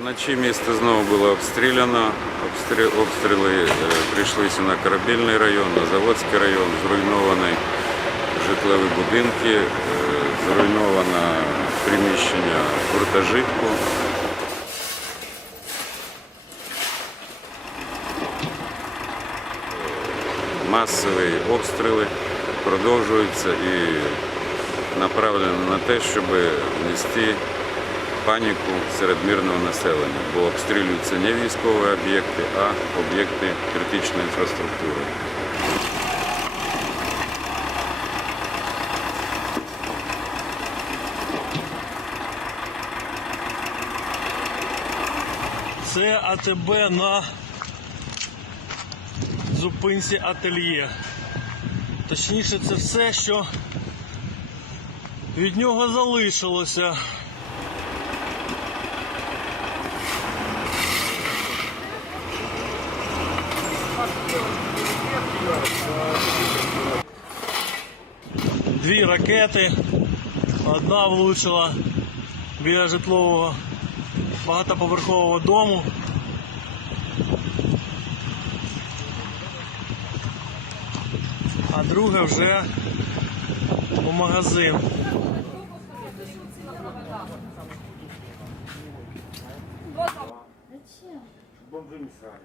Вночі місто знову було обстріляно. Обстрі- Обстріли е, прийшлися на Корабельний район, на Заводський район, зруйновані житлові будинки, е, зруйноване приміщення гуртожитку. Масові обстріли продовжуються і направлені на те, щоб внести паніку серед мирного населення, бо обстрілюються не військові об'єкти, а об'єкти критичної інфраструктури. Це АТБ на зупинці ательє. Точніше, це все, що від нього залишилося. Дві ракети. Одна влучила біля житлового багатоповерхового дому. А друге вже у магазин. Бомби не срали.